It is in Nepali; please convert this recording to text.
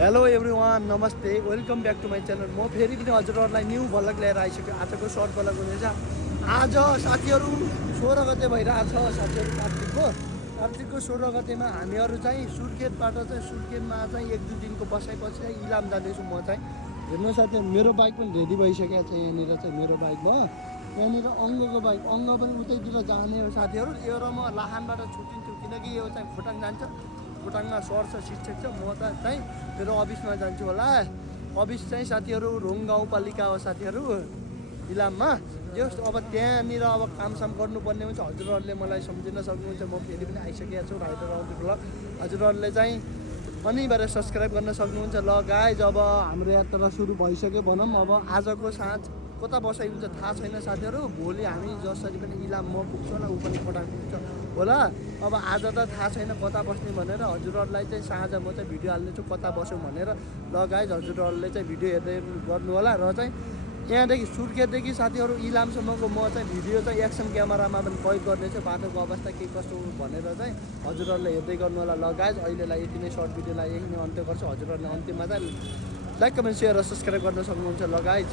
हेलो एभ्रिवान, नमस्ते, welcome back to my channel. म फेरि पनि हजुरहरूलाई न्यू भ्लग लिएर आइसक्यो। आजको सर्ट भ्लग हुनेछ। आज साथीहरू 16 गते भइरहेछ साथीहरू, कार्तिकको 16 गतेमा हामीहरू चाहिँ सुर्खेतबाट चाहिँ सुर्खेतमा चाहिँ 1-2 दिनको बसाइपछि चाहिँ इलाम जाँदैछु। म चाहिँ हेर्नु साथीहरू, मेरो बाइक पनि रेडी भइसकेको छ। यहाँनिर चाहिँ मेरो बाइक भयो। यहाँनिर अङ्गको बाइक, अङ्ग पनि उतैतिर जाने हो साथीहरू। यो र म लाहानबाट छुट्टिन्छु किनकि यो चाहिँ खोटाङ जान्छ। खोटाङमा सर्छ शिक्षक छ। म त चाहिँ मेरो अफिसमा जान्छु होला। अफिस चाहिँ साथीहरू रोङ गाउँपालिका हो साथीहरू, इलाममा। जस्ट अब त्यहाँनिर अब कामसाम गर्नुपर्ने हुन्छ। हजुरहरूले मलाई सम्झिन सक्नुहुन्छ। म फेरि पनि आइसकेको छु राइडर आउँदै ब्लग। हजुरहरूले चाहिँ अनिवार्य सब्सक्राइब गर्न सक्नुहुन्छ। ल गाइज, अब हाम्रो यात्रा सुरु भइसक्यो भनौँ। अब आजको साँझ कता बसाइ हुन्छ थाहा छैन साथीहरू। भोलि हामी जसरी पनि इलाम म पुग्छु होला, ऊ पनि खोटाङ पुग्छ होला। अब आज त थाहा छैन कता बस्ने भनेर। हजुरहरूलाई चाहिँ साँझ म चाहिँ भिडियो हाल्नेछु कता बस्यो भनेर। ल गाइज, हजुरहरूले चाहिँ भिडियो हेर्दै गर्नु होला। र चाहिँ यहाँदेखि सुर्खेतदेखि साथीहरू इलामसम्मको म चाहिँ भिडियो चाहिँ एक्सन क्यामेरामा पनि कैद गर्नेछु। बाटोको अवस्था के कस्तो भनेर चाहिँ हजुरहरूले हेर्दै गर्नु होला। ल गाइज, अहिलेलाई यति नै सर्ट भिडियोलाई यही नै अन्त्य गर्छु। हजुरहरूले अन्त्यमा चाहिँ लाइक कमेन्ट सेयर र सब्सक्राइब गर्न सक्नुहुन्छ। ल गाइज।